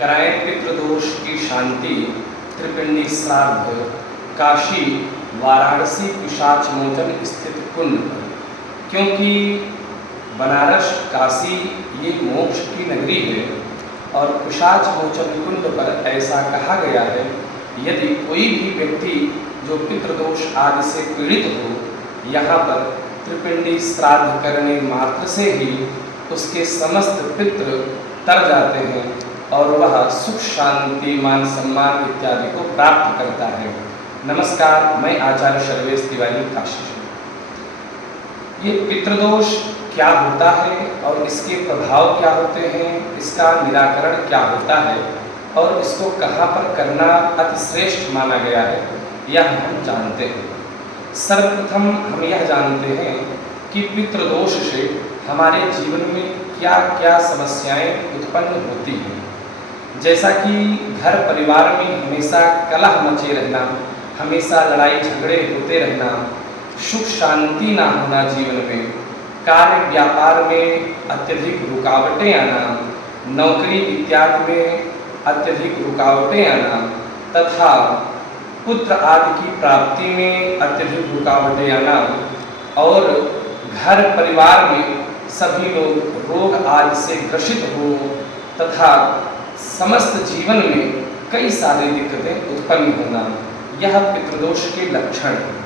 कराएं पितृदोष की शांति त्रिपिंडी श्राद्ध काशी वाराणसी पिशाच मोचन स्थित कुंड पर। क्योंकि बनारस काशी ये मोक्ष की नगरी है और पिशाच मोचन कुंड पर ऐसा कहा गया है, यदि कोई भी व्यक्ति जो पितृदोष आदि से पीड़ित हो, यहाँ पर त्रिपिंडी श्राद्ध करने मात्र से ही उसके समस्त पितृ तर जाते हैं और वह सुख शांति मान सम्मान इत्यादि को प्राप्त करता है। नमस्कार, मैं आचार्य सर्वेश तिवारी काशी से। ये पितृदोष क्या होता है और इसके प्रभाव क्या होते हैं, इसका निराकरण क्या होता है और इसको कहाँ पर करना अति श्रेष्ठ माना गया है, यह हम जानते हैं। सर्वप्रथम हम यह जानते हैं कि पितृदोष से हमारे जीवन में क्या क्या समस्याएं उत्पन्न होती हैं। जैसा कि घर परिवार में हमेशा कलह मचे रहना, हमेशा लड़ाई झगड़े होते रहना, सुख शांति ना होना, जीवन में कार्य व्यापार में अत्यधिक रुकावटें आना, नौकरी इत्यादि में अत्यधिक रुकावटें आना तथा पुत्र आदि की प्राप्ति में अत्यधिक रुकावटें आना और घर परिवार में सभी लोग रोग आदि से ग्रसित हो तथा समस्त जीवन में कई सारी दिक्कतें उत्पन्न होना, यह पितृदोष के लक्षण हैं।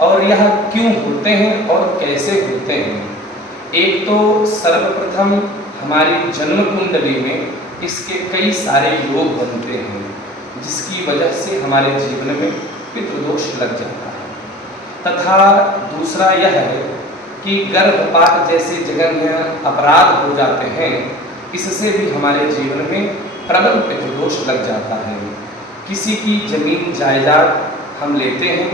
और यह क्यों होते हैं और कैसे होते हैं। एक तो सर्वप्रथम हमारी जन्म कुंडली में इसके कई सारे योग बनते हैं, जिसकी वजह से हमारे जीवन में पितृदोष लग जाता है। तथा दूसरा यह है कि गर्भपात जैसे जघन्य अपराध हो जाते हैं, इससे भी हमारे जीवन में प्रबल पितृदोष लग जाता है। किसी की जमीन जायदाद हम लेते हैं,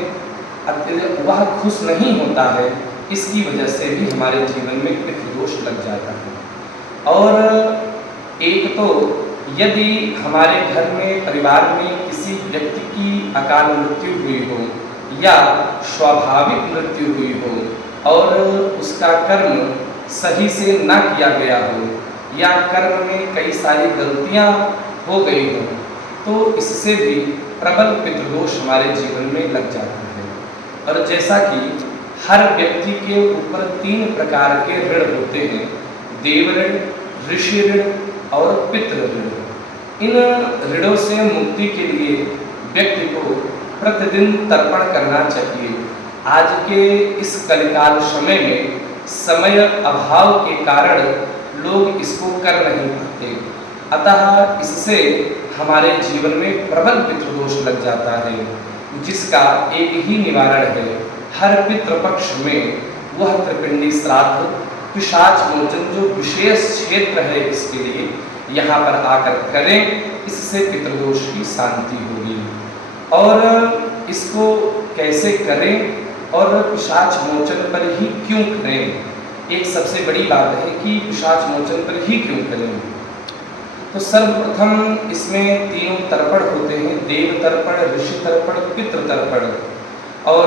वह खुश नहीं होता है, इसकी वजह से भी हमारे जीवन में पितृदोष लग जाता है। और एक तो यदि हमारे घर में परिवार में किसी व्यक्ति की अकाल मृत्यु हुई हो या स्वाभाविक मृत्यु हुई हो और उसका कर्म सही से ना किया गया हो या कर्म में कई सारी गलतियां हो गई हो, तो इससे भी प्रबल पितृदोष हमारे जीवन में लग जाता है। और जैसा कि हर व्यक्ति के ऊपर 3 प्रकार के ऋण होते हैं, देव ऋण, ऋषि ऋण और पितृ ऋण। इन ऋणों से मुक्ति के लिए व्यक्ति को प्रतिदिन तर्पण करना चाहिए। आज के इस कलिकाल समय में समय अभाव के कारण लोग इसको कर नहीं पाते, अतः इससे हमारे जीवन में प्रबल पितृदोष लग जाता है, जिसका एक ही निवारण है। हर पितृपक्ष में वह त्रिपिंडी श्राद्ध पिशाच मोचन जो विशेष क्षेत्र है, इसके लिए यहाँ पर आकर करें, इससे पितृदोष की शांति होगी। और इसको कैसे करें और पिशाच मोचन पर ही क्यों करें, एक सबसे बड़ी बात है कि पिशाच मोचन पर ही क्यों करें। तो सर्वप्रथम इसमें 3 तर्पण होते हैं, देव तर्पण, ऋषि तर्पण, पितृ तर्पण। और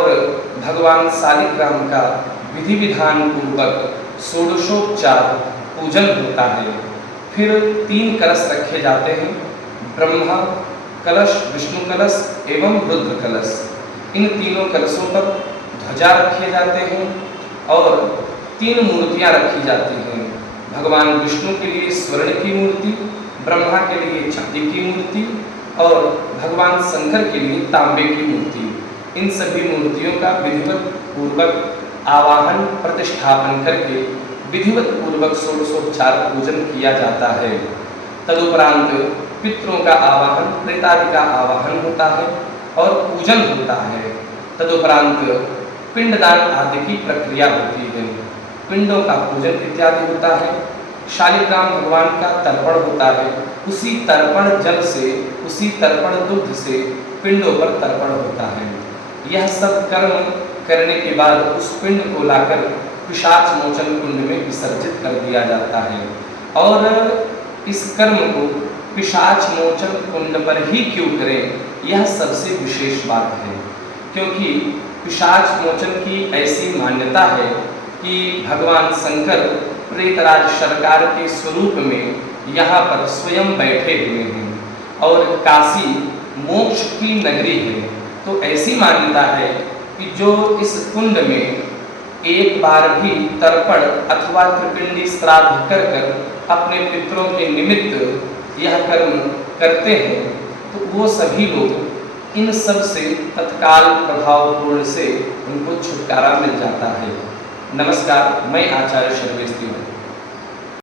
भगवान शालिग्राम का विधि विधान पूर्वक षोडशोपचार पूजन होता है। फिर 3 कलश रखे जाते हैं, ब्रह्मा कलश, विष्णु कलश एवं रुद्र कलश। इन तीनों कलशों पर ध्वजा रखे जाते हैं और 3 मूर्तियां रखी जाती हैं। भगवान विष्णु के लिए स्वर्ण की मूर्ति, ब्रह्मा के लिए चांदी की मूर्ति और भगवान शंकर के लिए तांबे की मूर्ति। इन सभी मूर्तियों का विधिवत पूर्वक आवाहन प्रतिष्ठापन करके विधिवत पूर्वक षोडशोपचार पूजन किया जाता है। तदुपरांत पितरों का आवाहन, प्रेतादि का आवाहन होता है और पूजन होता है। तदुपरांत पिंडदान आदि की प्रक्रिया होती है, पिंडों का पूजन इत्यादि होता है। शालिग्राम भगवान का तर्पण होता है, उसी तर्पण जल से, उसी तर्पण दुग्ध से पिंडों पर तर्पण होता है। यह सब कर्म करने के बाद उस पिंड को लाकर पिशाच मोचन कुंड में विसर्जित कर दिया जाता है। और इस कर्म को पिशाच मोचन कुंड पर ही क्यों करें, यह सबसे विशेष बात है। क्योंकि पिशाच मोचन की ऐसी मान्यता है कि भगवान शंकर प्रेतराज सरकार के स्वरूप में यहाँ पर स्वयं बैठे हुए हैं। और काशी मोक्ष की नगरी है। तो ऐसी मान्यता है कि जो इस कुंड में एक बार भी तर्पण अथवा त्रिपिंडी श्राद्ध कर कर अपने पितरों के निमित्त यह कर्म करते हैं, तो वो सभी लोग इन सब से तत्काल प्रभावपूर्ण से उनको छुटकारा मिल जाता है। नमस्कार, मैं आचार्य सर्वेश तिवारी।